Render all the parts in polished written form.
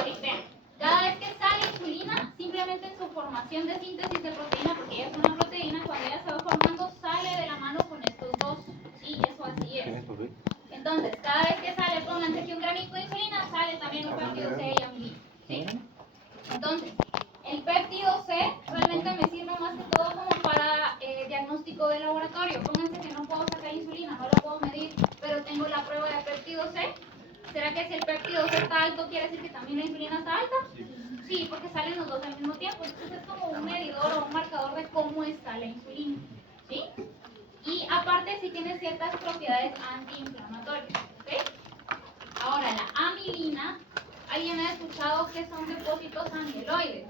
Ok, vean. Cada vez que sale insulina, simplemente en su formación de síntesis de proteína, porque ella es una proteína, cuando ella se va formando, sale de la mano con estos dos. Sí, eso así es. Entonces, cada vez que sale, pónganse que un granito de insulina, sale también un péptido C y amilina. ¿Sí? Entonces, el péptido C realmente me sirve más que todo como para diagnóstico de laboratorio. Pónganse que no puedo sacar insulina, no la puedo medir, pero tengo la prueba de péptido C. ¿Será que si el péptido C está alto, quiere decir que también la insulina está alta? Sí, porque salen los dos al mismo tiempo. Entonces es como un medidor o un marcador de cómo está la insulina. ¿Sí? Y aparte sí tiene ciertas propiedades antiinflamatorias. ¿Ok? Ahora, la amilina, ¿alguien ha escuchado que son depósitos amiloides?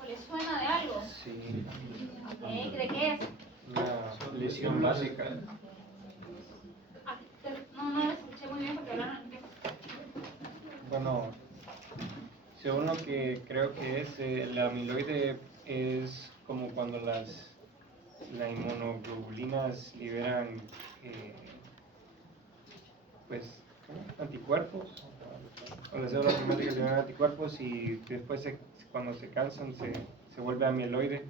¿O les suena de algo? Sí. Okay. ¿De qué es? Una lesión básica. No lo escuché muy bien porque hablaron en qué. Bueno, según lo que creo que es, el amiloide es como cuando las inmunoglobulinas liberan pues anticuerpos, o las células somáticas liberan anticuerpos y después cuando se cansan se vuelve amiloide.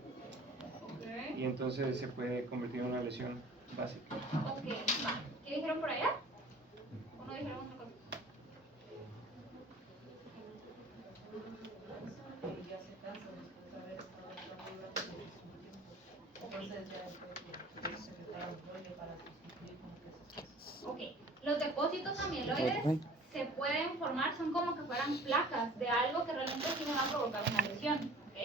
Okay. Y entonces se puede convertir en una lesión básica. Ok, va. ¿Qué dijeron por allá? ¿O no dijeron otra cosa? Ya se cansa después de haber estado trabajando muchísimo tiempo. Entonces ya se prepara un rollo para sustituir como que esas cosas. Ok, los depósitos amiloides se pueden formar, son como que fueran placas de algo que realmente sí me va a provocar una lesión. ¿Ok?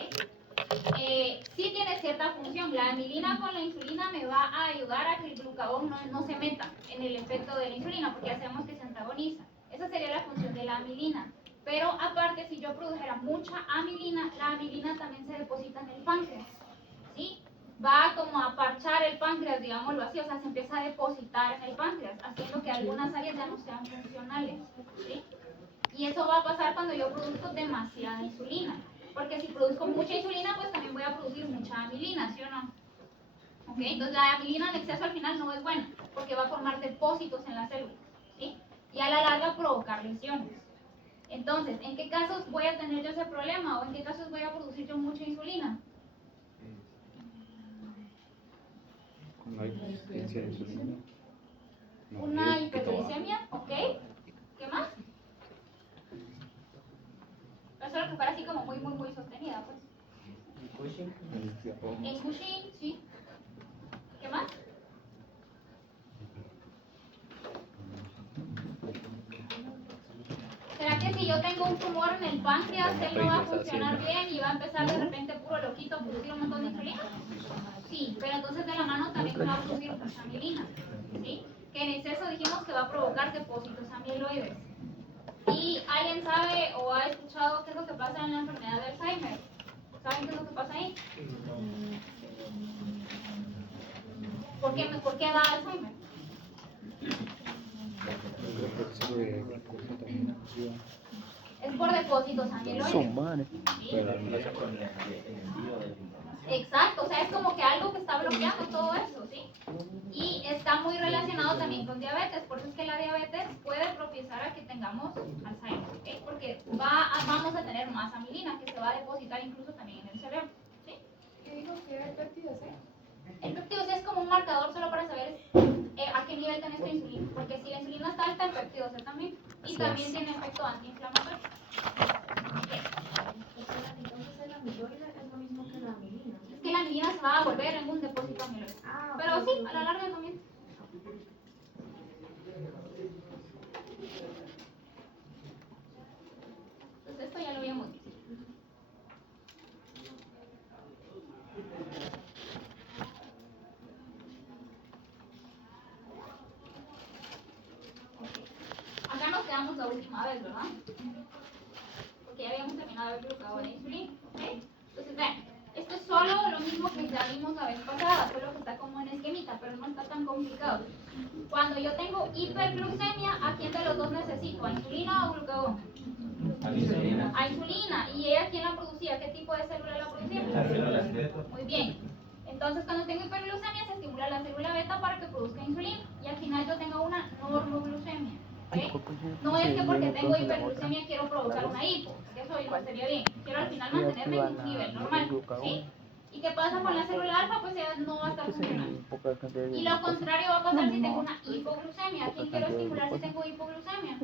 Sí tiene cierta función. La amilina con la insulina me va a ayudar a que el glucagón no se meta en el efecto de la insulina, porque hacemos que se antagoniza. Esa sería la función de la amilina. Pero aparte, si yo produjera mucha amilina, la amilina también se deposita en el páncreas. ¿Sí? Va como a parchar el páncreas, digámoslo así, o sea, se empieza a depositar en el páncreas, haciendo que algunas áreas ya no sean funcionales. ¿Sí? Y eso va a pasar cuando yo produzco demasiada insulina. Porque si produzco mucha insulina, pues también voy a producir mucha amilina, ¿sí o no? ¿Ok? Entonces la amilina en exceso al final no es buena, porque va a formar depósitos en las células, ¿sí? Y a la larga provocar lesiones. Entonces, ¿en qué casos voy a tener yo ese problema? ¿O en qué casos voy a producir yo mucha insulina? Una hipertensión de insulina. Una hiperglicemia, ¿ok? ¿Qué más? Eso es lo que fuera así como muy sostenida, pues. En Cushing, sí. ¿Qué más? ¿Será que si yo tengo un tumor en el páncreas, él no va a funcionar bien y va a empezar de repente puro loquito a producir un montón de insulina? Sí, pero entonces de la mano también me va a producir mucha amilina, ¿sí? Que en exceso dijimos que va a provocar depósitos amiloides. ¿Y alguien sabe o ha escuchado qué es lo que pasa en la enfermedad de Alzheimer? ¿Saben qué es lo que pasa ahí? ¿Por qué da Alzheimer? Es por depósitos amiloides. ¿Sí? Exacto, o sea, es como que algo que está bloqueando todo eso, ¿sí? Y está muy relacionado también con diabetes, por eso es que la diabetes puede propiciar a que tengamos Alzheimer, ¿ok? Porque vamos a tener más amilina que se va a depositar incluso también en el cerebro, ¿sí? ¿Qué dijo que era el péptido C? El péptido C es como un marcador solo para saber a qué nivel tenés tu insulina, porque si la insulina está alta, el péptido C también, y también tiene efecto antiinflamatorio. Entonces el amiloide es lo mismo que la amilina. Es que la amilina se va a volver en un depósito amiloide. Ah, Pero ok, sí, ok. a la larga también. Entonces esto ya lo habíamos visto. Acá nos quedamos la última vez, ¿verdad? Porque ya habíamos terminado de ver glucagón e insulina, ¿ok? Entonces vean, esto es solo lo mismo que ya vimos la vez pasada, solo que está como en esquemita, pero no está tan complicado. Cuando yo tengo hiperglucemia, ¿a quién de los dos necesito? ¿A insulina o glucagón? A insulina. ¿Y ella quién la producía? ¿Qué tipo de célula la producía? Muy bien. Entonces, cuando tengo hiperglucemia, se estimula la célula beta para que produzca insulina. Y al final yo tengo una normoglucemia. ¿Okay? No es que porque tengo hiperglucemia quiero provocar una hipo. ¿Ok? eso no sería bien. Quiero al final mantenerme en un nivel normal, ¿sí? ¿Y qué pasa con la célula alfa? Pues ella no va a estar funcionando. Y lo contrario va a pasar si tengo una hipoglucemia. ¿A quién quiero estimular si tengo hipoglucemia?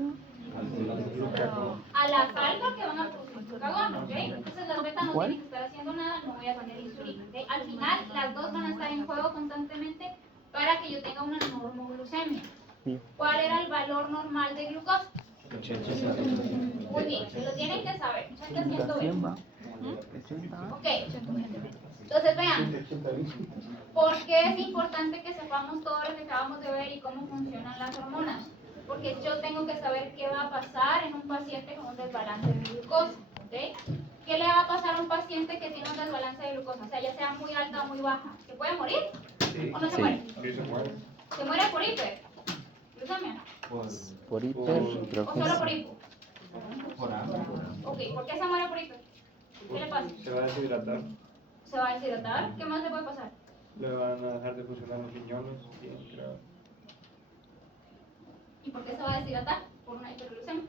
A las alfa que van a producir glucagón, ¿ok? Entonces las betas no tienen que estar haciendo nada, no voy a poner insulina, ¿ok? Al final las dos van a estar en juego constantemente para que yo tenga una normoglucemia. ¿Cuál era el valor normal de glucosa? Muy bien, se lo tienen que saber. Muchas Ok, entonces vean, ¿por qué es importante que sepamos todo lo que acabamos de ver y cómo funcionan las hormonas? Porque yo tengo que saber qué va a pasar en un paciente con un desbalance de glucosa, ¿ok? ¿Qué le va a pasar a un paciente que tiene un desbalance de glucosa? O sea, ya sea muy alta o muy baja. ¿Se puede morir? Sí. ¿O no se muere? Sí, se muere. ¿Se muere por hiperglucemia? Por hiper, creo ¿O que solo sí. por hipo? Ok, ¿por qué se muere por hiper? ¿Qué le pasa? Se va a deshidratar. ¿Se va a deshidratar? ¿Qué más le puede pasar? Le van a dejar de funcionar los riñones. Bien, claro. ¿Y por qué se va a deshidratar? Por una hiperglucemia.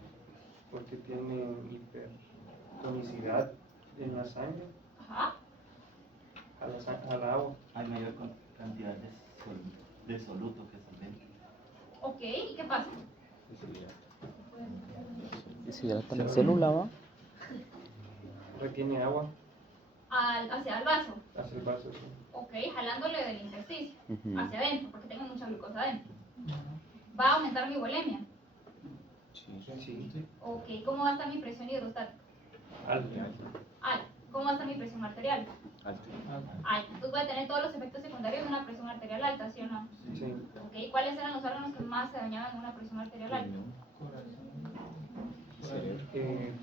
Porque tiene hipertonicidad en la sangre, Ajá. al agua. Hay mayor cantidad de soluto que solvente. Ok, ¿y qué pasa? Deshidrata la célula, ¿va? Retiene agua Hacia el vaso. hacia el vaso. Sí. Ok, jalándole del intersticio. Ujú. Hacia adentro, porque tengo mucha glucosa adentro. ¿Va a aumentar mi volemia? Sí. Ok, ¿cómo va a estar mi presión hidrostática? Alto. Alta. ¿Cómo va a estar mi presión arterial? Alto. Alta. Entonces voy a tener todos los efectos secundarios de una presión arterial alta, ¿sí o no? Sí. Ok, ¿cuáles eran los órganos que más se dañaban en una presión arterial alta?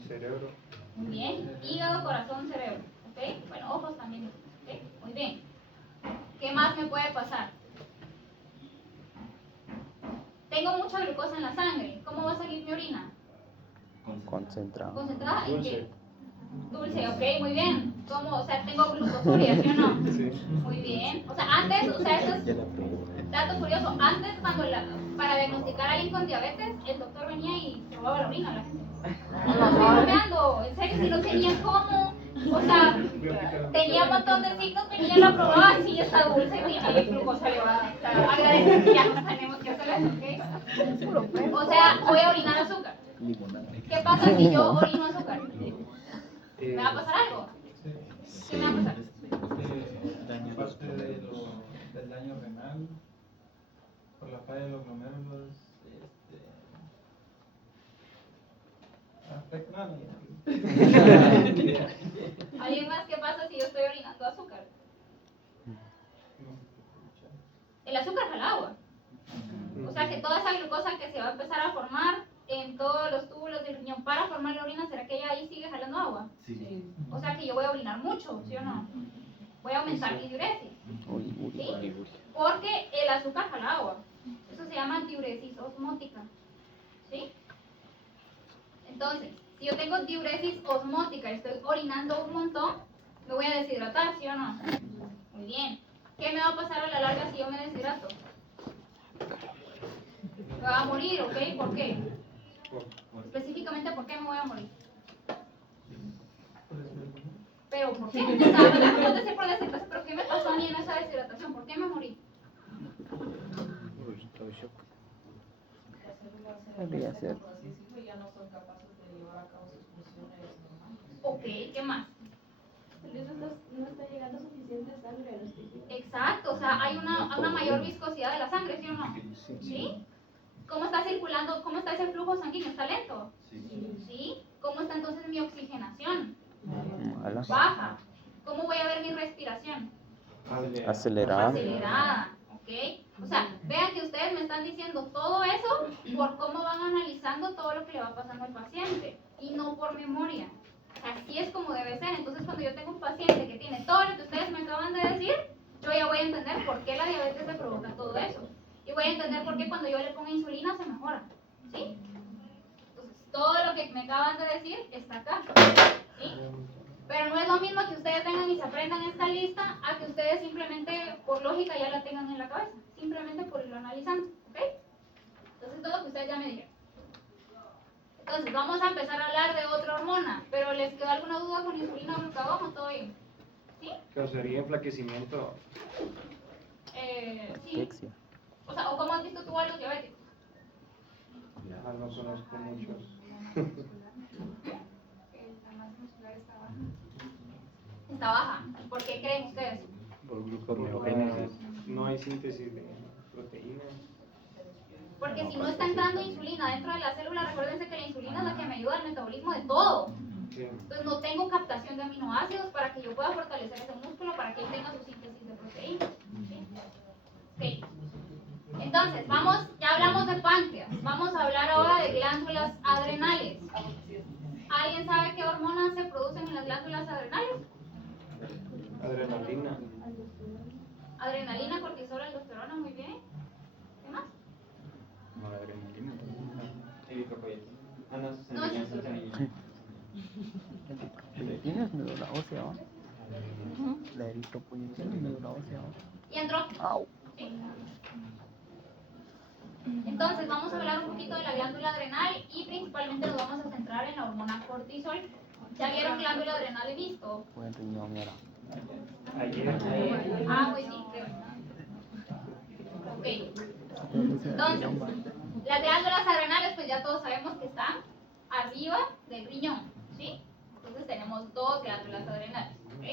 Cerebro. Muy bien. Hígado, corazón, cerebro. ¿Ok? Bueno, ojos también. ¿Ok? Muy bien. ¿Qué más me puede pasar? Tengo mucha glucosa en la sangre. ¿Cómo va a salir mi orina? Concentrado. ¿Concentrada en Dulce. qué? Dulce, ok, muy bien. ¿Cómo? O sea, tengo glucosuria, ¿sí o no? Sí. Muy bien. O sea, antes, o sea, eso es dato curioso. Antes, para diagnosticar a alguien con diabetes, el doctor venía y probaba la orina a la gente. No estoy bromeando, en serio, si no tenía cómo. O sea, tenía un montón de signos, venía y lo probaba, sí, está dulce, tiene glucosa elevada. O sea, agradezco que ya no tenemos que hacer eso, ¿ok? O sea, voy a orinar azúcar. ¿Qué pasa si yo orino azúcar? ¿Me va a pasar algo? ¿Qué me va a pasar? Parte del daño renal, por la falla de los glomérulos, afecta a ¿Alguien más? ¿Qué pasa si yo estoy orinando azúcar? El azúcar es el agua. O sea que toda esa glucosa que se va a empezar a formar en todos los túbulos del riñón para formar la orina, ¿será que ella ahí sigue jalando agua? Sí. O sea que yo voy a orinar mucho, ¿sí o no? Voy a aumentar mi diuresis. ¿Sí? Porque el azúcar jala agua. Eso se llama diuresis osmótica. ¿Sí? Entonces, si yo tengo diuresis osmótica y estoy orinando un montón, me voy a deshidratar, ¿sí o no? Muy bien. ¿Qué me va a pasar a la larga si yo me deshidrato? Me va a morir, ¿ok? ¿Por qué? Específicamente, ¿por qué me voy a morir? ¿Pero por qué? O sea, me acabo de decir por deshidratación, pero ¿qué me pasó a mí en esa deshidratación? ¿Por qué me morí? Podría ser. Por así decirlo, ya no son capaces de llevar a cabo sus funciones normales. Ok, ¿qué más? No está llegando suficiente sangre a los tejidos. Exacto, o sea, hay una mayor viscosidad de la sangre, ¿sí o no? ¿Sí? ¿Cómo está circulando? ¿Cómo está ese flujo sanguíneo? ¿Está lento? ¿Sí? ¿Cómo está entonces mi oxigenación? Mala. Baja. ¿Cómo voy a ver mi respiración? Acelerada. Acelerada, ¿ok? O sea, vean que ustedes me están diciendo todo eso por cómo van analizando todo lo que le va pasando al paciente y no por memoria. Así es como debe ser. Entonces, cuando yo tengo un paciente que tiene todo lo que ustedes me acaban de decir, yo ya voy a entender por qué la diabetes le provoca todo eso. Y voy a entender por qué cuando yo le pongo insulina se mejora. ¿Sí? Entonces, todo lo que me acaban de decir está acá. ¿Sí? Pero no es lo mismo que ustedes vengan y se aprendan esta lista a que ustedes simplemente por lógica ya la tengan en la cabeza. Simplemente por irlo analizando. ¿Ok? Entonces, todo lo que ustedes ya me dijeron. Entonces, vamos a empezar a hablar de otra hormona, pero les ¿Les quedó alguna duda con insulina o glucagón o todo bien? ¿Sí? Causaría enflaquecimiento. Sí. Aspexia. O sea, ¿o cómo has visto tú a los diabéticos? Ah, no conozco muchos. La masa muscular está baja. Está baja. ¿Por qué creen ustedes? Por No hay síntesis de proteínas. Porque si no está entrando insulina dentro de la célula, recuérdense que la insulina es la que me ayuda al metabolismo de todo. Sí. Entonces no tengo captación de aminoácidos para que yo pueda fortalecer ese músculo, para que él tenga su síntesis de proteínas. ¿Sí? Ok. Entonces, ya hablamos de páncreas. Vamos a hablar ahora de glándulas adrenales. ¿Alguien sabe qué hormonas se producen en las glándulas adrenales? Adrenalina. Adrenalina, cortisol, aldosterona, muy bien. ¿Qué más? No, la adrenalina. Eritropoyetina. Ah, no, No, eso es semilla. Eritropoyetina es médula ósea, ¿no? La eritropoyetina es médula ósea, ¿no? ¿Y entró? Au. Sí. Entonces vamos a hablar un poquito de la glándula adrenal y principalmente nos vamos a centrar en la hormona cortisol. ¿Ya vieron glándula adrenal y visto? Buen riñón, mira. Ayer. Ah, pues sí, creo. Ok. Entonces, las glándulas adrenales pues ya todos sabemos que están arriba del riñón, ¿sí? Entonces tenemos dos glándulas adrenales, ¿ok?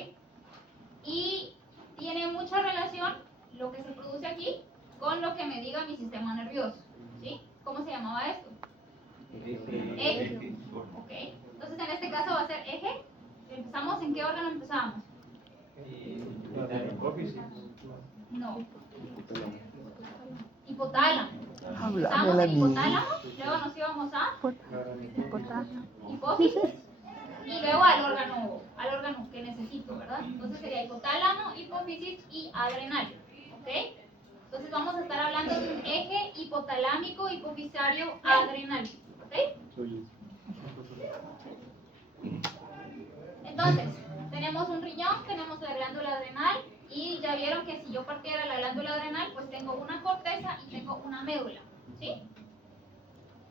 Y tiene mucha relación lo que se produce aquí con lo que me diga mi sistema nervioso, ¿sí? ¿Cómo se llamaba esto? Eje. Ok. Entonces en este caso va a ser eje. ¿Empezamos? ¿En qué órgano empezamos? La hipófisis. No. Hipotálamo. Hablame Empezamos la en hipotálamo, niña. luego nos íbamos a Hipotálamo. hipófisis y luego al órgano que necesito, ¿verdad? Entonces sería hipotálamo, hipófisis y adrenal, ¿ok? Entonces vamos a estar hablando de un eje hipotalámico hipofisario adrenal, ¿ok? Entonces, tenemos un riñón, tenemos la glándula adrenal y ya vieron que si yo partiera la glándula adrenal, pues tengo una corteza y tengo una médula, ¿sí?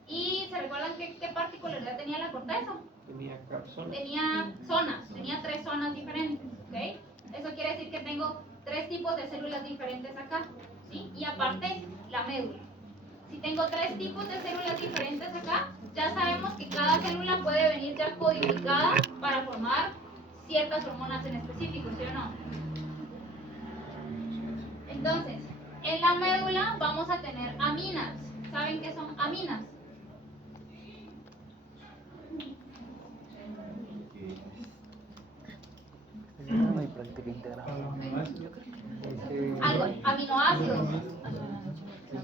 ¿Y se recuerdan qué particularidad tenía la corteza? Tenía cápsula. Tenía zonas, tenía 3 zonas diferentes, ¿ok? Eso quiere decir que tengo 3 tipos de células diferentes acá, ¿sí? Y aparte, la médula. Si tengo 3 tipos de células diferentes acá, ya sabemos que cada célula puede venir ya codificada para formar ciertas hormonas en específico, ¿sí o no? Entonces, en la médula vamos a tener aminas. ¿Saben qué son aminas? No hay práctica integral. Algo, aminoácidos.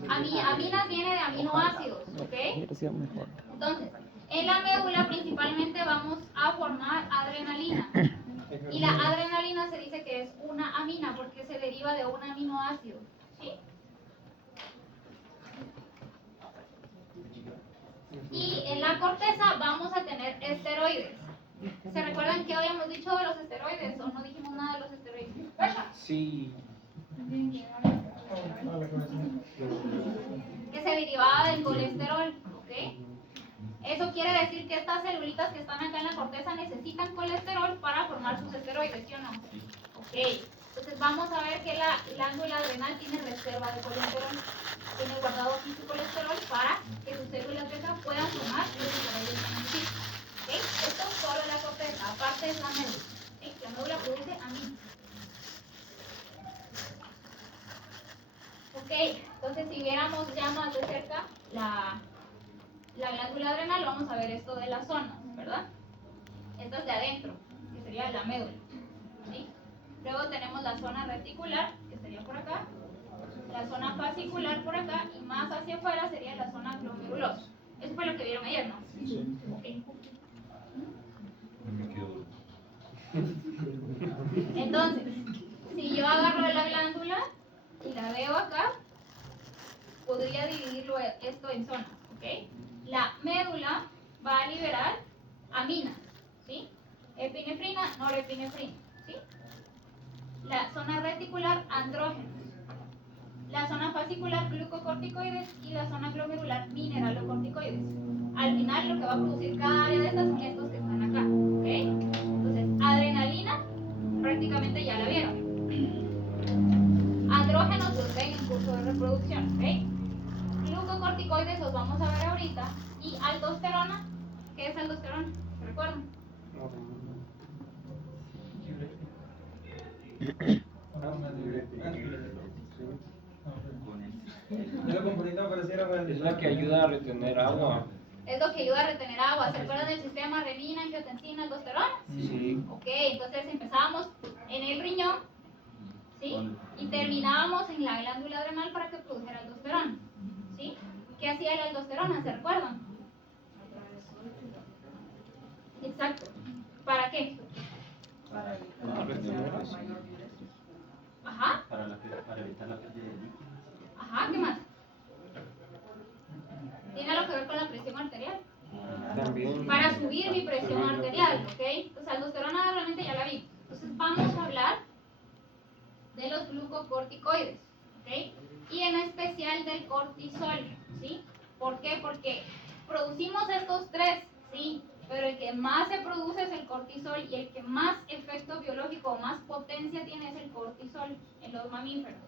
Aminas viene de aminoácidos, ¿ok? Hubiera sido mejor. Entonces, en la médula principalmente vamos a formar adrenalina. Y la adrenalina se dice que es una amina porque se deriva de un aminoácido, ¿sí? Y en la corteza vamos a tener esteroides. ¿Se recuerdan qué habíamos dicho de los esteroides o no dijimos nada de los esteroides? Sí. Que se derivaba del colesterol, ¿ok? Eso quiere decir que estas celulitas que están acá en la corteza necesitan colesterol para formar sus esteroides, ¿sí o no? Ok, entonces vamos a ver que la glándula adrenal tiene reserva de colesterol. Tiene guardado aquí su colesterol para que sus células de acá puedan formar los esteroides que necesitan. ¿Ok? Esto es solo la corteza, aparte es la médula. ¿Sí? La médula produce amina. Ok, entonces si viéramos ya más de cerca la glándula adrenal, vamos a ver esto de las zonas, ¿verdad? Esto es de adentro, que sería la médula, ¿sí? Luego tenemos la zona reticular, que sería por acá, la zona fascicular por acá, y más hacia afuera sería la zona glomerulosa. Eso fue lo que vieron ayer, ¿no? Okay. Entonces, si yo agarro la glándula y la veo acá, podría dividirlo esto en zonas, ¿ok? La médula va a liberar aminas, ¿sí? Epinefrina, norepinefrina, ¿sí? La zona reticular, andrógenos. La zona fascicular, glucocorticoides, y la zona glomerular, mineralocorticoides. Al final lo que va a producir cada área de estas son estos que están acá, ¿ok? producción, ¿ok? Glucocorticoides los vamos a ver ahorita. Y aldosterona, ¿qué es aldosterona? ¿Recuerdan? Yo lo confundí, no, pero sí era para el- Es la que ayuda a retener agua. Es lo que ayuda a retener agua. ¿Se acuerdan del sistema renina, angiotensina, aldosterona? Sí. Ok, entonces empezábamos en el riñón, ¿sí? Y terminábamos en la glándula adrenal para que produjera aldosterona, ¿sí? ¿Qué hacía la aldosterona? ¿Se recuerdan? Exacto. ¿Para qué? Para Para retener evitar eso. mayor diuresis. Ajá, Para evitar la pérdida de líquidos. ajá, ¿qué más? Tiene algo que ver con la presión arterial. También. Para subir mi presión arterial, ¿ok? Entonces, aldosterona realmente ya la vi. Entonces, vamos a hablar de los glucocorticoides, ¿ok? Y en especial del cortisol, ¿sí? ¿Por qué? Porque producimos estos tres, sí, pero el que más se produce es el cortisol y el que más efecto biológico o más potencia tiene es el cortisol en los mamíferos.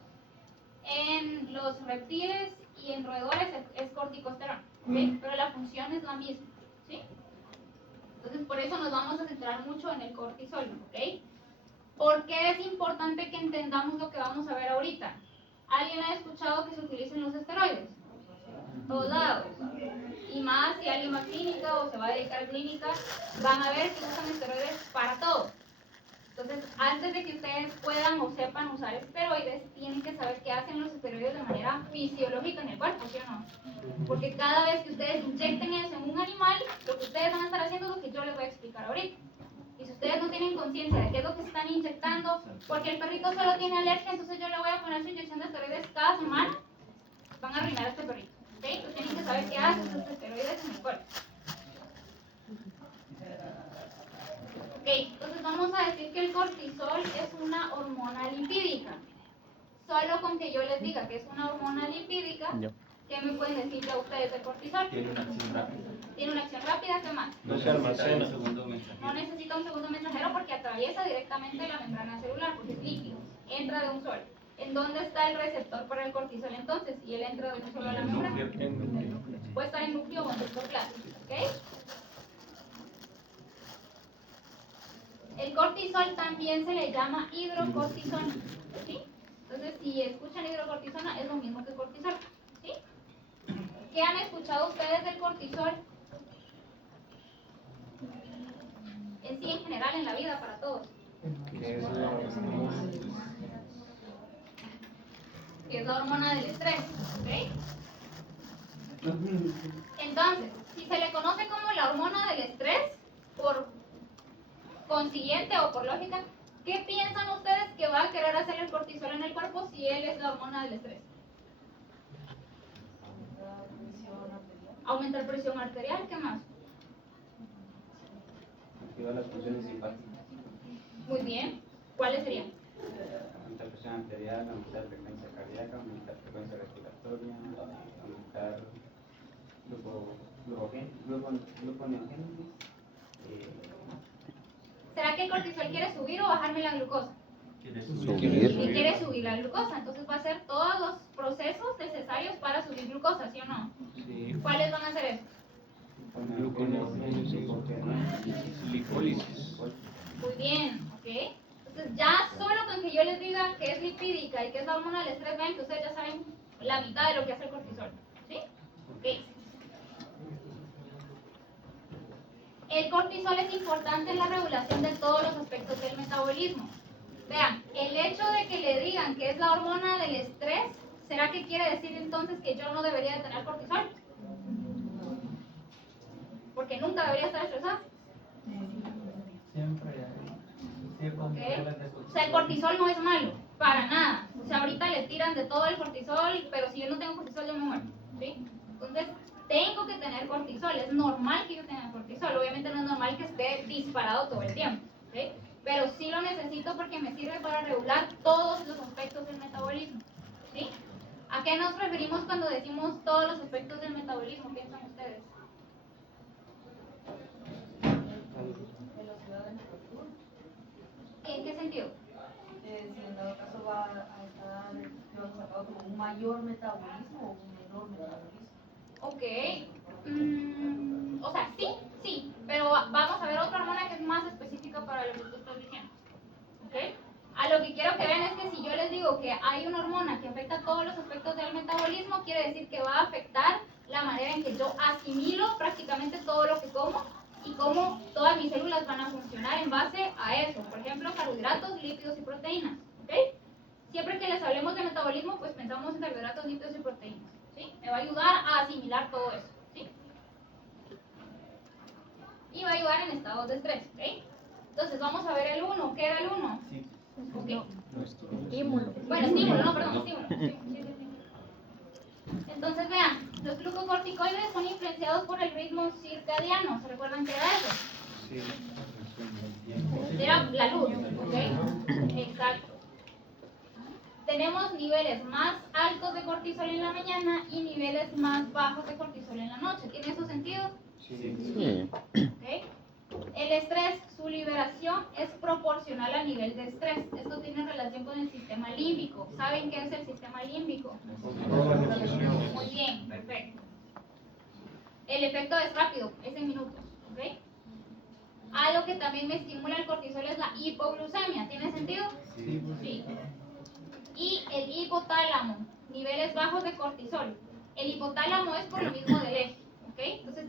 En los reptiles y en roedores es corticosterona, ¿ok? Pero la función es la misma, ¿sí? Entonces, por eso nos vamos a centrar mucho en el cortisol, ¿ok? ¿Por qué es importante que entendamos lo que vamos a ver ahorita? ¿Alguien ha escuchado que se utilicen los esteroides? Todos lados. Y más si alguien va a clínica o se va a dedicar a clínica, van a ver que usan esteroides para todo. Entonces, antes de que ustedes puedan o sepan usar esteroides, tienen que saber qué hacen los esteroides de manera fisiológica en el cuerpo, ¿sí o no? Porque cada vez que ustedes inyecten eso en un animal, lo que ustedes van a estar haciendo es lo que yo les voy a explicar ahorita. Y si ustedes no tienen conciencia de qué es lo que se están inyectando, porque el perrito solo tiene alergia, entonces yo le voy a poner su inyección de esteroides cada semana, van a arruinar a este perrito. ¿Ok? Entonces tienen que saber qué hacen esos esteroides en el cuerpo. Ok, entonces vamos a decir que el cortisol es una hormona lipídica. Solo con que yo les diga que es una hormona lipídica, ¿qué me pueden decir ya ustedes del cortisol? Tiene una acción rápida. Tiene una acción rápida, ¿qué más? No se almacena. Un segundo mensajero. No necesita un segundo mensajero porque atraviesa directamente la membrana celular, porque es líquido, entra de un solo. ¿En dónde está el receptor para el cortisol entonces? Si él entra de un solo a la membrana. Puede estar en núcleo o en citoplasma, ¿ok? El cortisol también se le llama hidrocortisona, ¿sí? Entonces, si escuchan hidrocortisona, es lo mismo que cortisol, ¿sí? ¿Qué han escuchado ustedes del cortisol? En sí, en general, en la vida, para todos. Que es Que es la hormona del estrés, ¿ok? Entonces, si se le conoce como la hormona del estrés, por consiguiente o por lógica, ¿qué piensan ustedes que va a querer hacer el cortisol en el cuerpo si él es la hormona del estrés? Aumentar presión arterial, ¿qué más? Activa las funciones simpáticas. Muy bien. ¿Cuáles serían? Aumentar presión arterial, aumentar frecuencia cardíaca, aumentar frecuencia respiratoria, aumentar gluconeogénesis. ¿Será que el cortisol quiere subir o bajarme la glucosa? ¿Quieres Y quiere subir la glucosa, entonces va a hacer todos los procesos necesarios para subir glucosa, ¿sí o no? Sí. ¿Cuáles van a hacer eso? Glicólisis. Muy bien, ¿ok? Entonces ya solo con que yo les diga que es lipídica y que es la hormona del estrés, ven que ustedes ya saben la mitad de lo que hace el cortisol, ¿sí? Ok. El cortisol es importante en la regulación de todos los aspectos del metabolismo. Vean, el hecho de que le digan que es la hormona del estrés, ¿será que quiere decir entonces que yo no debería de tener cortisol? Porque nunca debería estar estresado. Siempre ¿Ok? O sea, el cortisol no es malo, para nada. O sea, ahorita le tiran de todo el cortisol, pero si yo no tengo cortisol yo me muero, ¿sí? Entonces, tengo que tener cortisol, es normal que yo tenga cortisol. Obviamente no es normal que esté disparado todo el tiempo, ¿sí? Pero sí lo necesito porque me sirve para regular todos los aspectos del metabolismo, ¿sí? ¿A qué nos referimos cuando decimos todos los aspectos del metabolismo? ¿Piensan ustedes? Velocidad de microturbo. ¿En qué sentido? si en dado caso va a estar llevando a cabo como un mayor metabolismo o un menor metabolismo. Ok. O sea, sí, pero vamos a ver otra hormona que es más específica para lo que tú estás diciendo. ¿Ok? A lo que quiero que vean es que si yo les digo que hay una hormona que afecta todos los aspectos del metabolismo, quiere decir que va a afectar la manera en que yo asimilo prácticamente todo lo que como y cómo todas mis células van a funcionar en base a eso. Por ejemplo, carbohidratos, lípidos y proteínas. ¿Ok? Siempre que les hablemos de metabolismo, pues pensamos en carbohidratos, lípidos y proteínas. ¿Sí? Me va a ayudar a asimilar todo eso. ¿Sí? Y va a ayudar en estados de estrés. ¿Ok? Entonces vamos a ver el 1. ¿Qué era el 1? Sí. Ok. Estímulo. Bueno, estímulo, no, perdón, estímulo. Sí. Entonces vean, los glucocorticoides son influenciados por el ritmo circadiano. ¿Se recuerdan qué era eso? Sí. Era la luz, ¿ok? Exacto. Tenemos niveles más altos de cortisol en la mañana y niveles más bajos de cortisol en la noche. ¿Tiene eso sentido? Sí. ¿Ok? El estrés, su liberación es proporcional al nivel de estrés. Esto tiene relación con el sistema límbico. ¿Saben qué es el sistema límbico? Muy bien, perfecto. El efecto es rápido, es en minutos. ¿Ok? Algo que también me estimula el cortisol es la hipoglucemia. ¿Tiene sentido? Sí. Y el hipotálamo, niveles bajos de cortisol. El hipotálamo es por lo mismo del eje. ¿Ok? Entonces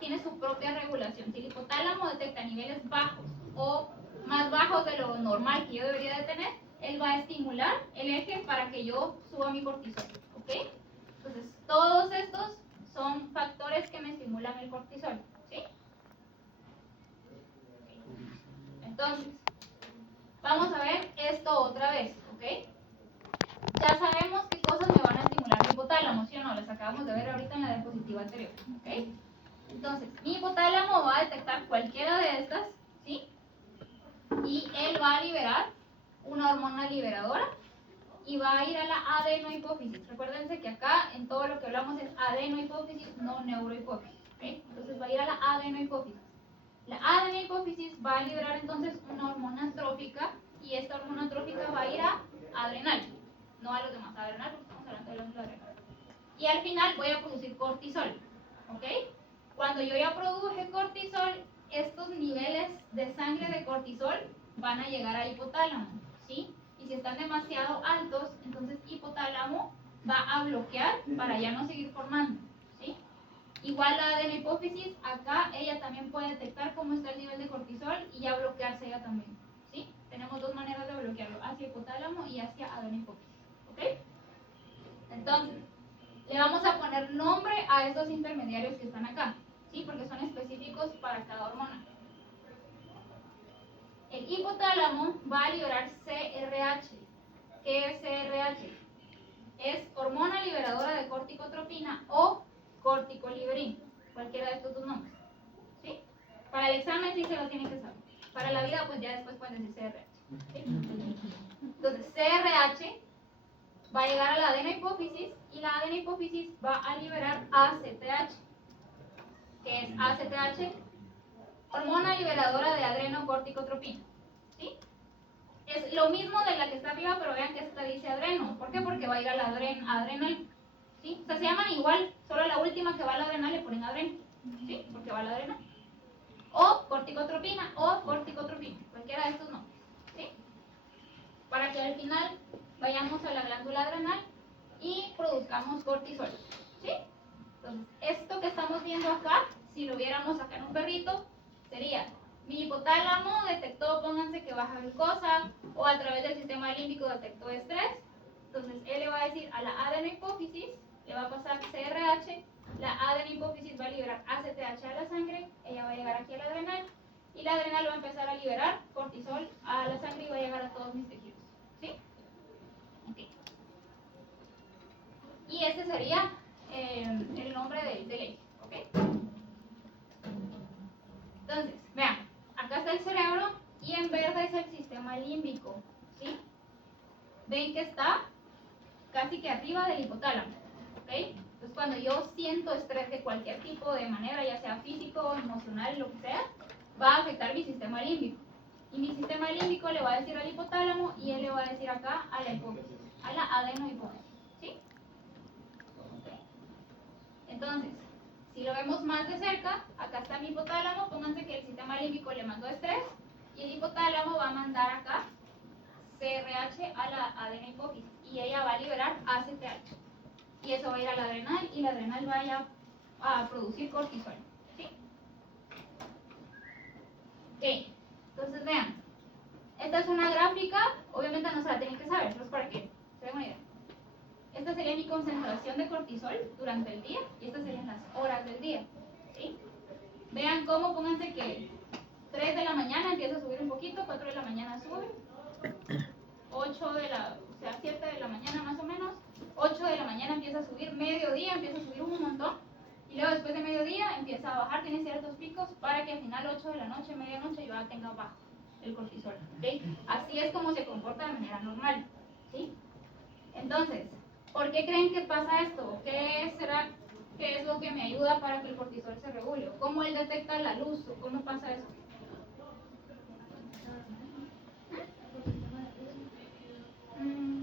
tiene su propia regulación. Si el hipotálamo detecta niveles bajos o más bajos de lo normal que yo debería de tener, él va a estimular el eje para que yo suba mi cortisol. ¿Ok? Entonces, todos estos son factores que me estimulan el cortisol. ¿Sí? Entonces, vamos a ver esto otra vez. ¿Ok? Ya sabemos qué cosas me van a estimular mi hipotálamo, ¿sí o no? Las acabamos de ver ahorita en la diapositiva anterior. ¿Ok? Entonces, mi hipotálamo va a detectar cualquiera de estas, ¿sí? Y él va a liberar una hormona liberadora y va a ir a la adenohipófisis. Recuérdense que acá en todo lo que hablamos es adenohipófisis, no neurohipófisis. ¿Ok? Entonces va a ir a la adenohipófisis. La adenohipófisis va a liberar entonces una hormona trófica y esta hormona trófica va a ir a adrenal, no a los demás, a adrenal porque estamos hablando de la glándula adrenal. Y al final voy a producir cortisol. ¿Ok? Cuando yo ya produje cortisol, estos niveles de sangre de cortisol van a llegar al hipotálamo, ¿sí? Y si están demasiado altos, entonces hipotálamo va a bloquear para ya no seguir formando, ¿sí? Igual la adenohipófisis, acá ella también puede detectar cómo está el nivel de cortisol y ya bloquearse ella también, ¿sí? Tenemos dos maneras de bloquearlo, hacia hipotálamo y hacia adenohipófisis, ¿ok? Entonces, le vamos a poner nombre a estos intermediarios que están acá, ¿sí? Porque son específicos para cada hormona. El hipotálamo va a liberar CRH. ¿Qué es CRH? Es hormona liberadora de corticotropina o corticoliberín, cualquiera de estos dos nombres, ¿sí? Para el examen sí se lo tienen que saber. Para la vida, pues ya después pueden decir CRH, ¿sí? Entonces, CRH va a llegar a la adenohipófisis y la adenohipófisis va a liberar ACTH. ¿Qué es ACTH? Hormona liberadora de adrenocorticotropina. ¿Sí? Es lo mismo de la que está arriba, pero vean que esta dice adreno. ¿Por qué? Porque va a ir a la adrenal. ¿Sí? O sea, se llaman igual, solo la última que va a la adrenal le ponen adreno. ¿Sí? Porque va a la adrenal. O corticotropina o corticotropina. Cualquiera de estos nombres. ¿Sí? Para que al final vayamos a la glándula adrenal y produzcamos cortisol. ¿Sí? Entonces, esto que estamos viendo acá, si lo viéramos acá en un perrito, sería mi hipotálamo detectó, pónganse que baja glucosa, o a través del sistema límbico detectó estrés. Entonces, él le va a decir a la adenohipófisis, le va a pasar CRH, la adenohipófisis va a liberar ACTH a la sangre, ella va a llegar aquí a la adrenal, y la adrenal va a empezar a liberar cortisol a la sangre y va a llegar a todos mis tejidos. ¿Sí? Okay. Y este sería el nombre del eje. ¿Ok? Entonces, vean, acá está el cerebro y en verde es el sistema límbico. ¿Sí? Ven que está casi que arriba del hipotálamo. ¿Ok? Entonces, cuando yo siento estrés de cualquier tipo de manera, ya sea físico, emocional, lo que sea, va a afectar mi sistema límbico. Y mi sistema límbico le va a decir al hipotálamo y él le va a decir acá a la hipófisis, a la adenohipófisis. ¿Sí? Ok. Entonces, si lo vemos más de cerca, acá está mi hipotálamo, pónganse que el sistema límbico le mandó estrés y el hipotálamo va a mandar acá CRH a la adenohipófisis y ella va a liberar ACTH. Y eso va a ir a la adrenal y la adrenal va a producir cortisol. ¿Sí? Ok. Entonces vean, esta es una gráfica, obviamente no se la tienen que saber, pero es para que se den una idea. Esta sería mi concentración de cortisol durante el día y estas serían las horas del día. ¿Sí? Vean cómo, pónganse que 3 de la mañana empieza a subir un poquito, 4 de la mañana sube, 7 de la mañana más o menos, 8 de la mañana empieza a subir, mediodía empieza a subir un montón, y luego después de mediodía empieza a bajar, tiene ciertos picos, para que al final 8 de la noche, medianoche, yo ya tenga bajo el cortisol. ¿Okay? Así es como se comporta de manera normal. ¿Sí? Entonces, ¿por qué creen que pasa esto? ¿Qué es lo que me ayuda para que el cortisol se regule? ¿Cómo él detecta la luz? ¿Cómo pasa eso?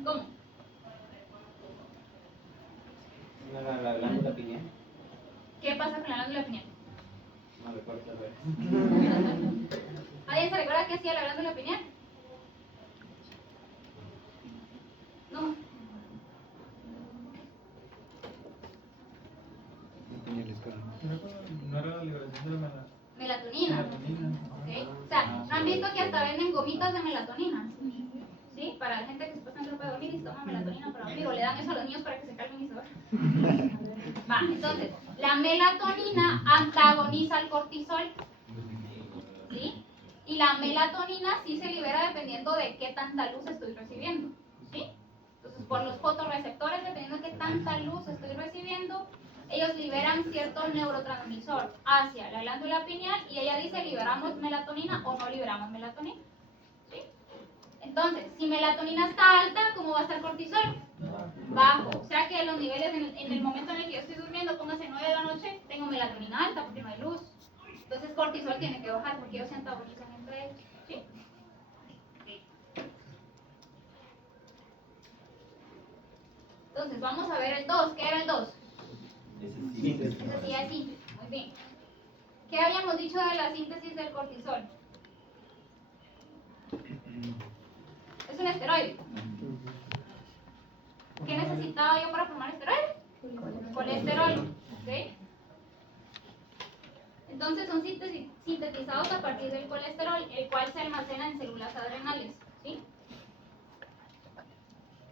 ¿Cómo? La glándula pineal. ¿Qué pasa con la glándula pineal? No recuerdo ver. ¿Alguien se recuerda qué hacía la glándula pineal? No. No era la liberación de la Melatonina. melatonina. ¿Okay? O sea, ¿no han visto que hasta venden gomitas de melatonina? ¿Sí? Para la gente que se pasa en grupo de dormir y se toma melatonina para dormir, o le dan eso a los niños para que se calmen y se duerman. Va, entonces, la melatonina antagoniza el cortisol. ¿Sí? Y la melatonina sí se libera dependiendo de qué tanta luz estoy recibiendo. ¿Sí? Entonces, por los fotorreceptores, dependiendo de qué tanta luz estoy recibiendo, ellos liberan cierto neurotransmisor hacia la glándula pineal y ella dice, ¿liberamos melatonina o no liberamos melatonina? ¿Sí? Entonces, si melatonina está alta, ¿cómo va a estar cortisol? Bajo. O sea que los niveles en el momento en el que yo estoy durmiendo, póngase 9 de la noche, tengo melatonina alta porque no hay luz. Entonces cortisol tiene que bajar porque ellos se antagonizan entre ellos. ¿Sí? Entonces, vamos a ver el 2. ¿Qué era el 2? Síntesis. Esa sí es síntesis. Muy bien. ¿Qué habíamos dicho de la síntesis del cortisol? Es un esteroide. ¿Qué necesitaba yo para formar esteroide? Colesterol. ¿Ok? Entonces son sintetizados a partir del colesterol, el cual se almacena en células adrenales. ¿Sí?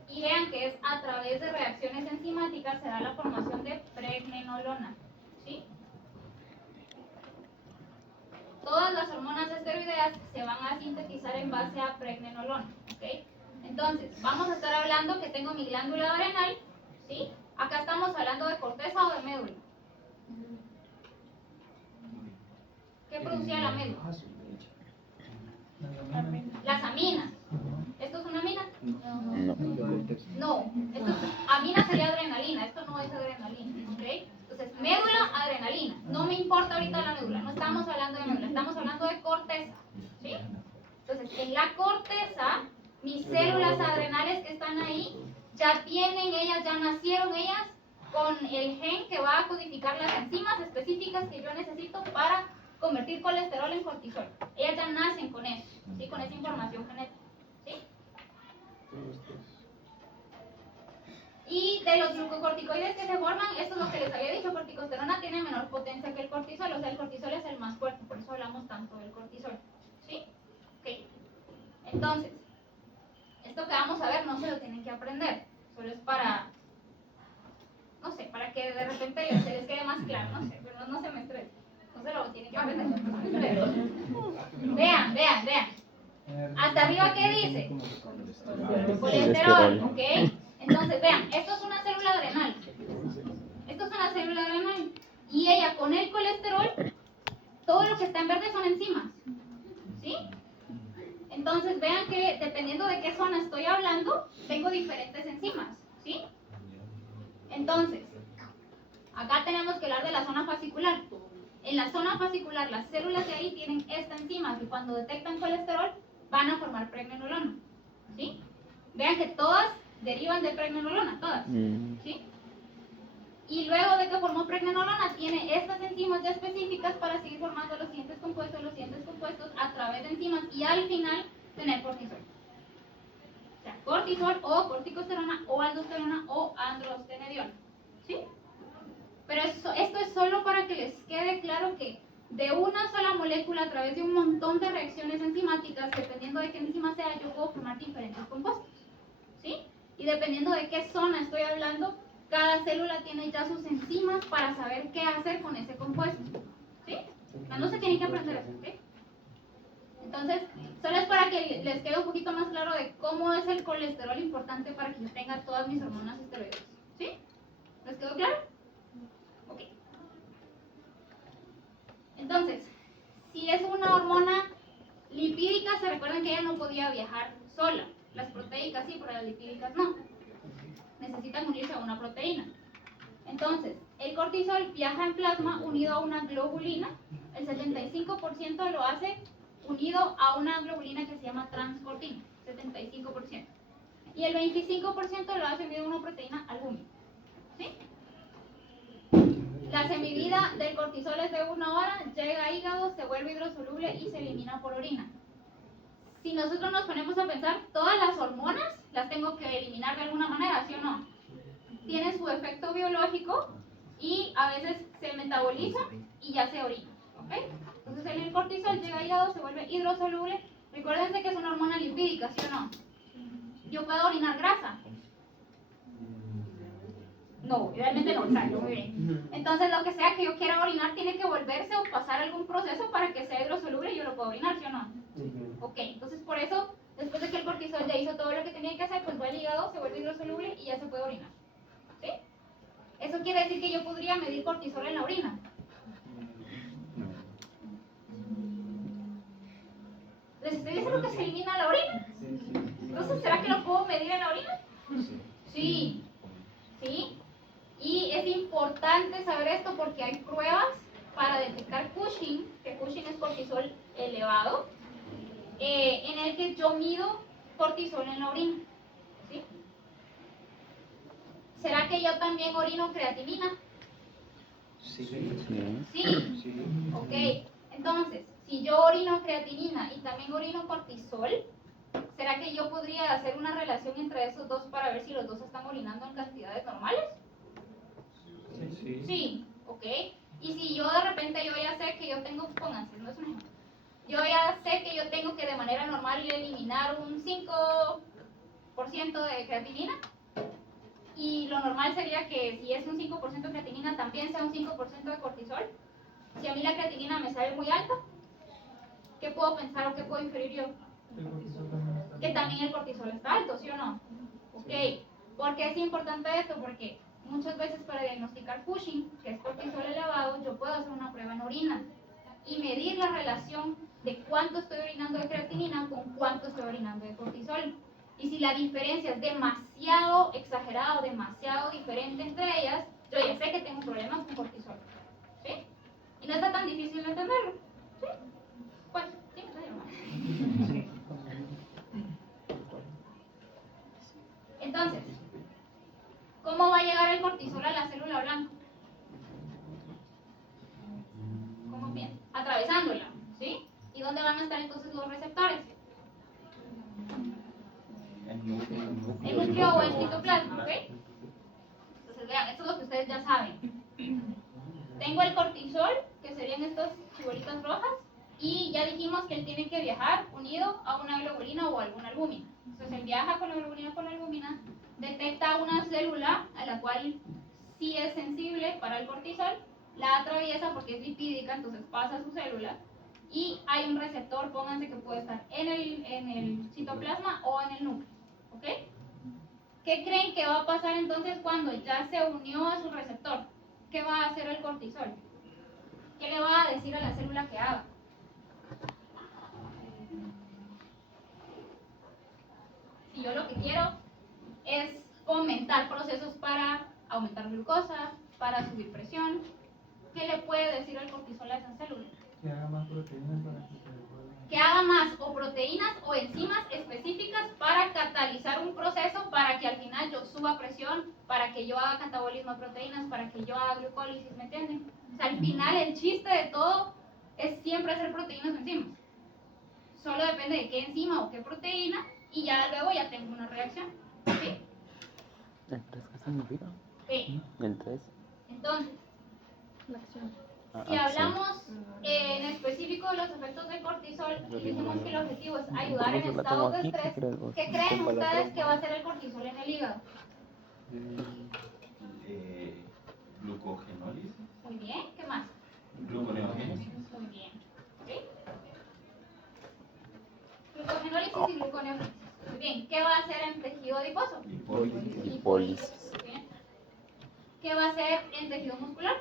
Y vean que es a través de reacciones enzimáticas se da la formación de pregnenolona. ¿Sí? Todas las hormonas esteroideas se van a sintetizar en base a pregnenolona. ¿Okay? Entonces, vamos a estar hablando que tengo mi glándula adrenal. ¿Sí? Acá estamos hablando de corteza o de médula. ¿Qué producía la médula? Las aminas. ¿Esto es una amina? No. Amina sería adrenalina. Esto no es adrenalina. ¿Okay? Entonces, médula, adrenalina. No me importa ahorita la médula. No estamos hablando de médula. Estamos hablando de corteza. ¿Sí? Entonces, en la corteza, mis células adrenales que están ahí, ya tienen ellas, ya nacieron ellas con el gen que va a codificar las enzimas específicas que yo necesito para convertir colesterol en cortisol. Ellas ya nacen con eso, ¿sí? Con esa información genética. ¿Sí? Y de los glucocorticoides que se forman, esto es lo que les había dicho, corticosterona tiene menor potencia que el cortisol, o sea, el cortisol es el más fuerte, por eso hablamos tanto del cortisol. ¿Sí? Ok. Entonces, esto que vamos a ver no se lo tienen que aprender, solo es para, no sé, para que de repente se les quede más claro, no sé, pero no se me estresen, no se lo tienen que aprender. Vean. Hasta arriba, ¿qué dice? Colesterol, ¿ok? Entonces, vean, esto es una célula adrenal. Y ella con el colesterol, todo lo que está en verde son enzimas. ¿Sí? Entonces, vean que dependiendo de qué zona estoy hablando, tengo diferentes enzimas. ¿Sí? Entonces, acá tenemos que hablar de la zona fascicular. En la zona fascicular, las células de ahí tienen esta enzima que cuando detectan colesterol, van a formar pregnenolona, ¿sí? Vean que todas derivan de pregnenolona, todas, ¿sí? Y luego de que formó pregnenolona, tiene estas enzimas ya específicas para seguir formando los siguientes compuestos a través de enzimas y al final tener cortisol. O sea, cortisol o corticosterona o aldosterona o androstenediona, ¿sí? Pero esto es solo para que les quede claro que de una sola molécula a través de un montón de reacciones enzimáticas, dependiendo de qué enzima sea, yo puedo formar diferentes compuestos, ¿sí? Y dependiendo de qué zona estoy hablando, cada célula tiene ya sus enzimas para saber qué hacer con ese compuesto, ¿sí? No se tienen que aprender eso, ¿sí? Entonces, solo es para que les quede un poquito más claro de cómo es el colesterol importante para que yo tenga todas mis hormonas esteroideas, ¿sí? ¿Les quedó claro? Ok. Entonces, si es una hormona lipídica, se recuerdan que ella no podía viajar sola. Las proteicas sí, pero las lipídicas no. Necesitan unirse a una proteína. Entonces, el cortisol viaja en plasma unido a una globulina. El 75% lo hace unido a una globulina que se llama transcortina. 75%. Y el 25% lo hace unido a una proteína albúmina. ¿Sí? La semivida del cortisol es de 1 hora, llega a hígado, se vuelve hidrosoluble y se elimina por orina. Si nosotros nos ponemos a pensar, todas las hormonas las tengo que eliminar de alguna manera, ¿sí o no? Tienen su efecto biológico y a veces se metaboliza y ya se orina, ¿ok? Entonces el cortisol llega a hígado, se vuelve hidrosoluble. Recuérdense que es una hormona lipídica, ¿sí o no? ¿Yo puedo orinar grasa? No, realmente no, exacto, muy bien. Entonces lo que sea que yo quiera orinar tiene que volverse o pasar algún proceso para que sea hidrosoluble y yo lo puedo orinar, ¿sí o no? Ok, entonces por eso, después de que el cortisol ya hizo todo lo que tenía que hacer, pues va al hígado, se vuelve hidrosoluble y ya se puede orinar. ¿Sí? Eso quiere decir que yo podría medir cortisol en la orina. ¿Les estoy diciendo que se elimina la orina? Entonces, ¿será que lo puedo medir en la orina? Sí. ¿Sí? Y es importante saber esto porque hay pruebas para detectar Cushing, que Cushing es cortisol elevado, en el que yo mido cortisol en la orina. ¿Sí? ¿Será que yo también orino creatinina? Sí. Sí. Ok. Entonces, si yo orino creatinina y también orino cortisol, ¿será que yo podría hacer una relación entre esos dos para ver si los dos están orinando en cantidades normales? Sí. Ok. Y si yo de repente yo ya sé que yo tengo, pónganse, no es un ejemplo. Yo ya sé que yo tengo que de manera normal eliminar un 5% de creatinina. Y lo normal sería que si es un 5% de creatinina también sea un 5% de cortisol. Si a mí la creatinina me sale muy alta, ¿qué puedo pensar o qué puedo inferir yo? Que también el cortisol está alto, ¿sí o no? Ok. ¿Por qué es importante esto? Porque muchas veces para diagnosticar Cushing, que es cortisol elevado, yo puedo hacer una prueba en orina y medir la relación de cuánto estoy orinando de creatinina con cuánto estoy orinando de cortisol. Y si la diferencia es demasiado exagerada o demasiado diferente entre ellas, yo ya sé que tengo problemas con cortisol. ¿Sí? Y no está tan difícil de entenderlo. ¿Sí? Pues, sí, sí. Entonces, ¿cómo va a llegar el cortisol a la célula blanca? ¿Cómo piensa? Atravesándola, ¿sí? ¿Y dónde van a estar entonces los receptores? El núcleo o el citoplasma, ¿ok? Entonces vean, esto es lo que ustedes ya saben. Tengo el cortisol, que serían estas chibolitas rojas, y ya dijimos que él tiene que viajar unido a una globulina o alguna albúmina. Entonces él viaja con la albúmina, detecta una célula a la cual sí es sensible para el cortisol, la atraviesa porque es lipídica, entonces pasa a su célula, y hay un receptor, pónganse que puede estar en el citoplasma o en el núcleo. ¿Ok? ¿Qué creen que va a pasar entonces cuando ya se unió a su receptor? ¿Qué va a hacer el cortisol? ¿Qué le va a decir a la célula que haga? Si yo lo que quiero es fomentar procesos para aumentar glucosa, para subir presión, ¿qué le puede decir el cortisol a esa célula? Que haga más proteínas para que se le pueda que haga más o proteínas o enzimas específicas para catalizar un proceso para que al final yo suba presión, para que yo haga catabolismo de proteínas, para que yo haga glucólisis, ¿me entienden? O sea, al final el chiste de todo es siempre hacer proteínas o enzimas. Solo depende de qué enzima o qué proteína y ya luego ya tengo una reacción. ¿Sí? ¿El 3 qué significa? Sí. ¿El 3? Entonces, Ah, si acción. hablamos en específico de los efectos del cortisol y dijimos que el objetivo es ayudar en Por eso la estados de tengo aquí, ¿qué estrés, crees vos? ¿qué creen Compa la ustedes traigo. que va a hacer el cortisol en el hígado? Glucogenólisis, Muy bien, ¿qué más? gluconeogénesis. Muy bien. ¿Sí? Glucogenólisis y gluconeogénesis. Muy bien, ¿qué va a hacer en tejido adiposo? Lipólisis. Lipólisis. Muy bien. ¿Qué va a hacer en tejido muscular?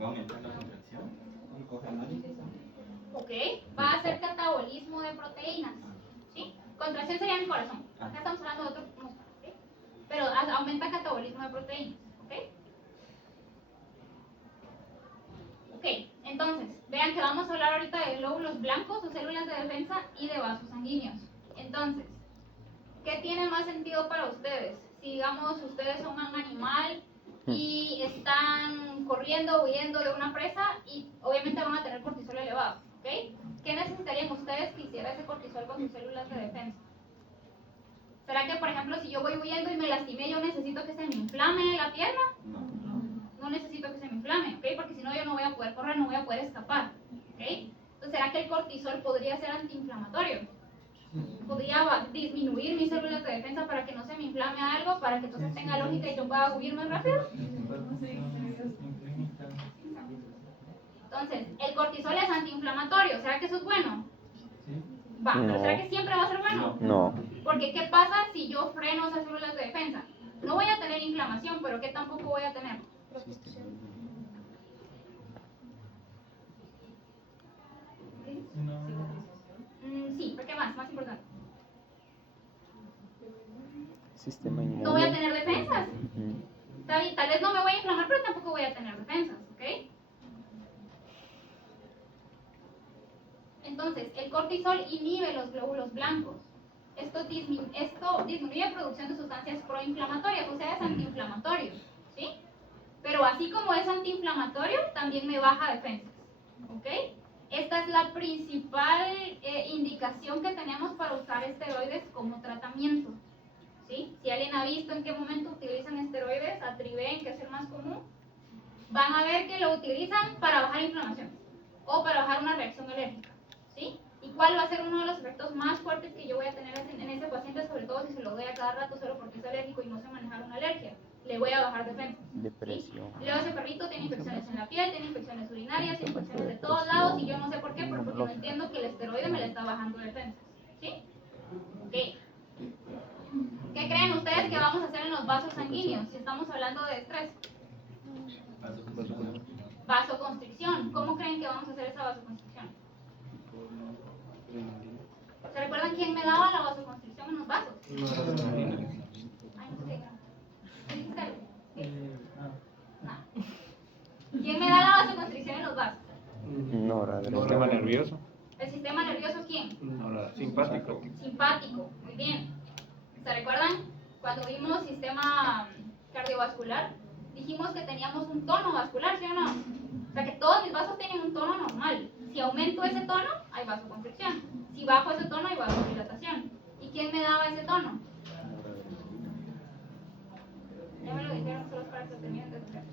Va a aumentar la contracción. Glucogenólisis. Ok, va a hacer catabolismo de proteínas. ¿Sí? Contracción sería en el corazón. Acá estamos hablando de otro músculo. ¿Sí? Pero aumenta catabolismo de proteínas. ¿Ok? Ok, entonces, vean que vamos a hablar ahorita de glóbulos blancos o células de defensa y de vasos sanguíneos. Entonces, ¿qué tiene más sentido para ustedes? Si digamos ustedes son un animal y están corriendo o huyendo de una presa y obviamente van a tener cortisol elevado, ¿ok? ¿Qué necesitarían ustedes que hiciera ese cortisol con sus células de defensa? ¿Será que, por ejemplo, si yo voy huyendo y me lastimé, yo necesito que se me inflame la pierna? No necesito que se me inflame, ¿ok? Porque si no yo no voy a poder correr, no voy a poder escapar, ¿ok? Entonces, ¿será que el cortisol podría ser antiinflamatorio? Podría disminuir mis células de defensa para que no se me inflame algo, para que entonces tenga lógica y yo pueda huir más rápido. Entonces, el cortisol es antiinflamatorio, ¿será que eso es bueno? Va, pero No. ¿será que siempre va a ser bueno? No. Porque ¿qué pasa si yo freno esas células de defensa? No voy a tener inflamación, pero ¿qué tampoco voy a tener? Sí, ¿pero qué más? Más importante. Sistema inmune. No voy a tener defensas. Ujú. Está bien, tal vez no me voy a inflamar, pero tampoco voy a tener defensas, ¿ok? Entonces, el cortisol inhibe los glóbulos blancos. Esto disminuye la producción de sustancias proinflamatorias, o sea, es antiinflamatorio, ¿sí? Pero así como es antiinflamatorio, también me baja defensas, ¿ok? Esta es la principal indicación que tenemos para usar esteroides como tratamiento, ¿sí? Si alguien ha visto en qué momento utilizan esteroides, Atriven, que es el más común, van a ver que lo utilizan para bajar inflamación o para bajar una reacción alérgica, ¿sí? ¿Y cuál va a ser uno de los efectos más fuertes que yo voy a tener en ese paciente, sobre todo si se lo doy a cada rato solo porque es alérgico y no sé manejar una alergia? Le voy a bajar defensas. Depresión. Luego ese perrito tiene infecciones en la piel, tiene infecciones urinarias, tiene infecciones de todos lados y yo no sé por qué, pero porque no entiendo que el esteroide me le está bajando defensas, ¿sí? Ok. ¿Qué creen ustedes que vamos a hacer en los vasos sanguíneos si estamos hablando de estrés? Vasoconstricción. ¿Cómo creen que vamos a hacer esa vasoconstricción? ¿Se recuerdan quién me daba la vasoconstricción en los vasos? Ay, no sé. ¿Qué dijiste algo? No. ¿Quién me da la vasoconstricción en los vasos? Sistema nervioso. ¿El sistema nervioso quién? Simpático. Simpático. Muy bien. ¿Se recuerdan cuando vimos sistema cardiovascular? Dijimos que teníamos un tono vascular, ¿sí o no? O sea que todos mis vasos tienen un tono normal. Si aumento ese tono, hay vasoconstricción. Si bajo ese tono, hay vasodilatación. ¿Y quién me daba ese tono? Ya me lo dijeron, solo para que lo terminen de explicar.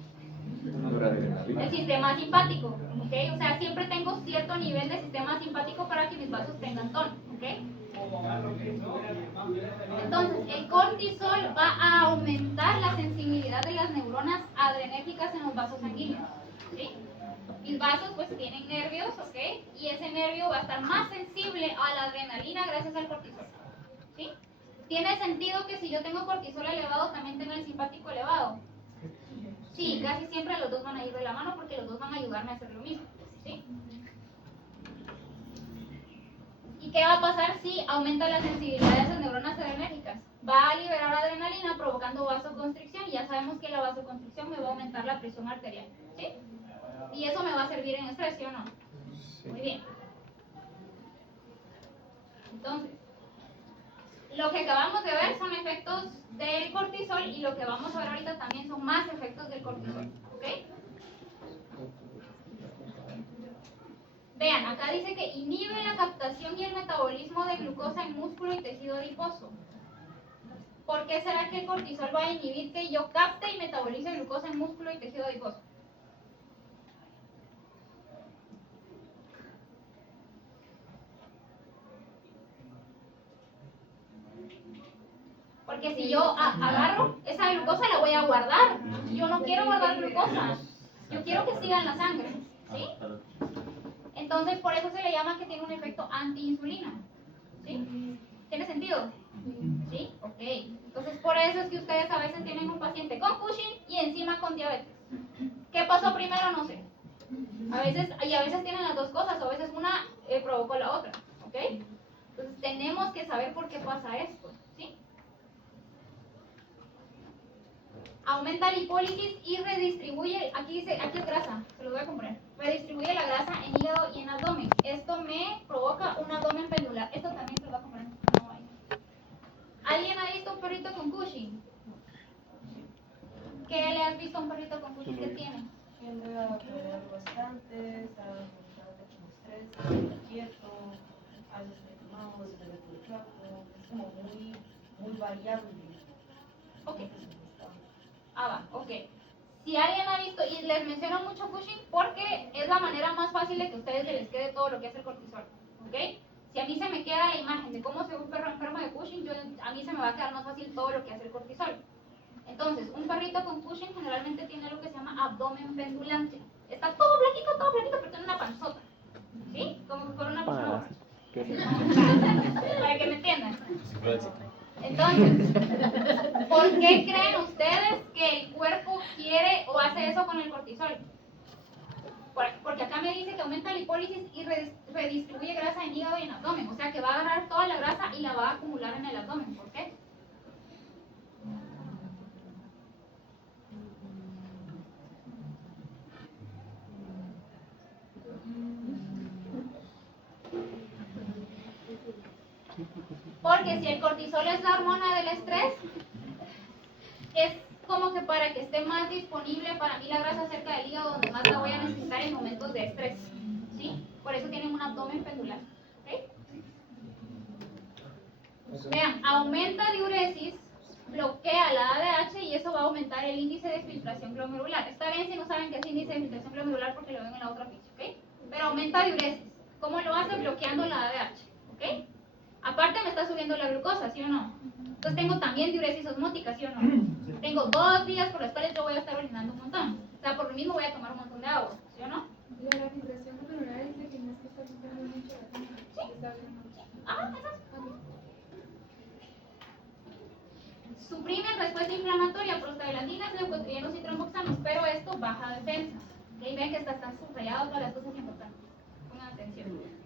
El sistema simpático, ¿ok? O sea, siempre tengo cierto nivel de sistema simpático para que mis vasos tengan tono, ¿ok? Entonces, el cortisol va a aumentar la sensibilidad de las neuronas adrenérgicas en los vasos sanguíneos, ¿sí? Mis vasos pues tienen nervios, ¿ok? Y ese nervio va a estar más sensible a la adrenalina gracias al cortisol, ¿sí? ¿Tiene sentido que si yo tengo cortisol elevado también tengo el simpático elevado? Sí, casi siempre los dos van a ir de la mano porque los dos van a ayudarme a hacer lo mismo, ¿sí? ¿Y qué va a pasar si aumenta la sensibilidad de esas neuronas adrenérgicas? Va a liberar adrenalina provocando vasoconstricción y ya sabemos que la vasoconstricción me va a aumentar la presión arterial, ¿sí? Y eso me va a servir en estrés, ¿sí o no? Sí. Muy bien. Entonces, lo que acabamos de ver son efectos del cortisol y lo que vamos a ver ahorita también son más efectos del cortisol. ¿Ok? Vean, acá dice que inhibe la captación y el metabolismo de glucosa en músculo y tejido adiposo. ¿Por qué será que el cortisol va a inhibir que yo capte y metabolice glucosa en músculo y tejido adiposo? Porque si yo agarro esa glucosa la voy a guardar. Y yo no quiero guardar glucosa. Yo quiero que siga en la sangre. ¿Sí? Entonces por eso se le llama que tiene un efecto antiinsulina. ¿Sí? ¿Tiene sentido? ¿Sí? Ok. Entonces por eso es que ustedes a veces tienen un paciente con Cushing y encima con diabetes. ¿Qué pasó primero? No sé. A veces tienen las dos cosas, o a veces una provocó la otra. ¿Ok? Entonces tenemos que saber por qué pasa esto. ¿Sí? Aumenta la lipólisis y redistribuye, aquí dice, aquí es grasa, se los voy a comprar. Redistribuye la grasa en hígado y en abdomen. Esto me provoca un abdomen pendular. Esto también se lo voy a comprar. No hay. ¿Alguien ha visto un perrito con Cushing? ¿Qué le has visto a un perrito con Cushing? ¿Qué tiene? Tiende a pelear bastante, está con estrés, está quieto, a veces está quemado, a veces le pone flaco, es como muy variable. Ok. Ok. Si alguien ha visto, y les menciono mucho Cushing porque es la manera más fácil de que a ustedes se les quede todo lo que es el cortisol. ¿Ok? Si a mí se me queda la imagen de cómo se ve un perro enfermo de Cushing, a mí se me va a quedar más fácil todo lo que hace el cortisol. Entonces, un perrito con Cushing generalmente tiene lo que se llama abdomen pendulante. Está todo flaquito, pero tiene una panzota. ¿Sí? Como si fuera una panzota. Para que me entiendan. Entonces, ¿por qué creen ustedes que el cuerpo quiere o hace eso con el cortisol? Porque acá me dice que aumenta la lipólisis y redistribuye grasa en hígado y en abdomen. O sea que va a agarrar toda la grasa y la va a acumular en el abdomen. ¿Por qué? Porque si el cortisol es la hormona del estrés, es como que para que esté más disponible para mí la grasa cerca del hígado, donde más la voy a necesitar en momentos de estrés. ¿Sí? Por eso tienen un abdomen pendular. ¿Ok? Vean, aumenta diuresis, bloquea la ADH y eso va a aumentar el índice de filtración glomerular. Está bien si no saben qué es índice de filtración glomerular porque lo ven en la otra ficha. ¿Ok? Pero aumenta diuresis. ¿Cómo lo hace? Bloqueando la ADH. ¿Ok? Aparte me está subiendo la glucosa, ¿sí o no? Entonces tengo también diuresis osmótica, ¿sí o no? Tengo 2 días por las cuales yo voy a estar orinando un montón. O sea, por lo mismo voy a tomar un montón de agua, ¿sí o no? La filtración glomerular es de que no es que está filtrando mucho la sangre. Sí. Está bien. Eso. Suprime respuesta inflamatoria, prostaglandinas, leucotrienos y tromboxanos, pero esto baja defensas. Y ven que están subrayadas todas las cosas importantes. Pongan atención.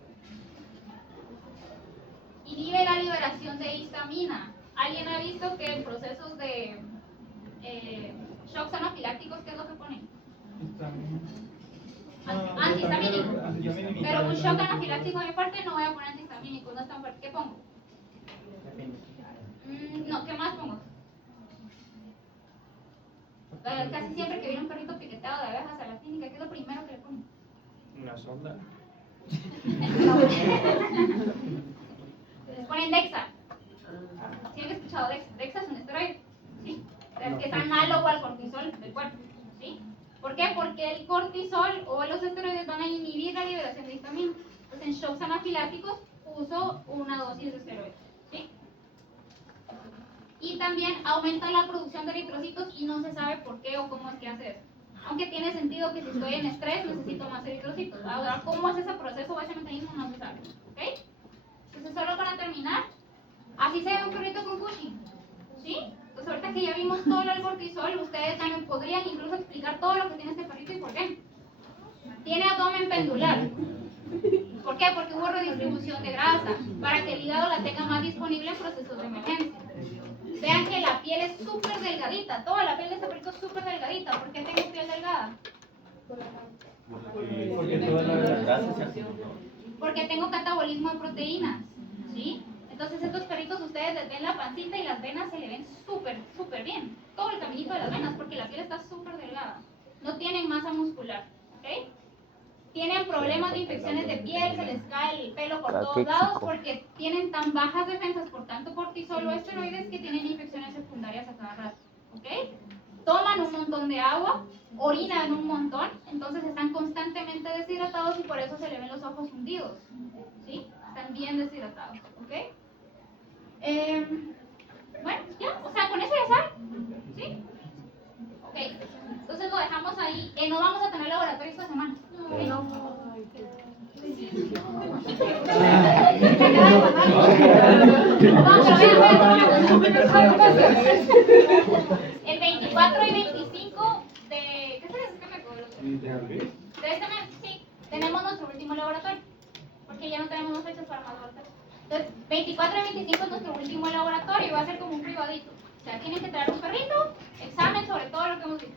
Inhibe la liberación de histamina. ¿Alguien ha visto que en procesos de shocks anafilácticos, qué es lo que ponen? Antihistamínico. Pero un shock anafiláctico muy fuerte no voy a poner antihistamínico, no es tan fuerte. ¿Qué pongo? No, ¿qué más pongo? Casi siempre que viene un perrito piqueteado de abejas a la clínica, ¿qué es lo primero que le pongo? Una sonda. Les ponen Dexa. ¿Sí han escuchado Dexa? Dexa es un esteroide, ¿sí? Es que es análogo al cortisol del cuerpo, ¿sí? ¿Por qué? Porque el cortisol o los esteroides van a inhibir la liberación de histamina. Entonces en shocks anafilácticos uso una dosis de esteroides, ¿sí? Y también aumenta la producción de eritrocitos y no se sabe por qué o cómo es que hace eso. Aunque tiene sentido que si estoy en estrés necesito más eritrocitos. Ahora, ¿cómo es ese proceso o ese mecanismo? No se sabe, ¿ok? Entonces, solo para terminar, así se ve un perrito con Cushing, ¿sí? Entonces, ahorita que ya vimos todo lo del cortisol, ustedes también podrían incluso explicar todo lo que tiene este perrito y por qué. Tiene abdomen pendular. ¿Por qué? Porque hubo redistribución de grasa para que el hígado la tenga más disponible en procesos de emergencia. Vean que la piel es súper delgadita, toda la piel de este perrito es súper delgadita. ¿Por qué tengo piel delgada? Porque toda la grasa se acumuló. Porque tengo catabolismo de proteínas, ¿sí? Entonces estos perritos ustedes les ven la pancita y las venas se le ven súper bien. Todo el caminito de las venas porque la piel está súper delgada. No tienen masa muscular, ¿ok? Tienen problemas de infecciones de piel, se les cae el pelo por todos lados porque tienen tan bajas defensas por tanto cortisol o esteroides que tienen infecciones secundarias a cada rato, ¿ok? Toman un montón de agua, orinan un montón, entonces están constantemente deshidratados y por eso se le ven los ojos hundidos, ¿sí? Están bien deshidratados, ¿ok? Bueno, ya, o sea, con eso ya saben, ¿sí? Ok, entonces lo dejamos ahí. No vamos a tener laboratorio esta semana. El 24 y 25 de... ¿Qué se les me acuerdo? De este mes, sí. Tenemos nuestro último laboratorio. Porque ya no tenemos más fechas para más laboratorios. Entonces, 24 y 25 es nuestro último laboratorio y va a ser como un privadito. O sea, tienen que traer un perrito, examen sobre todo lo que hemos visto.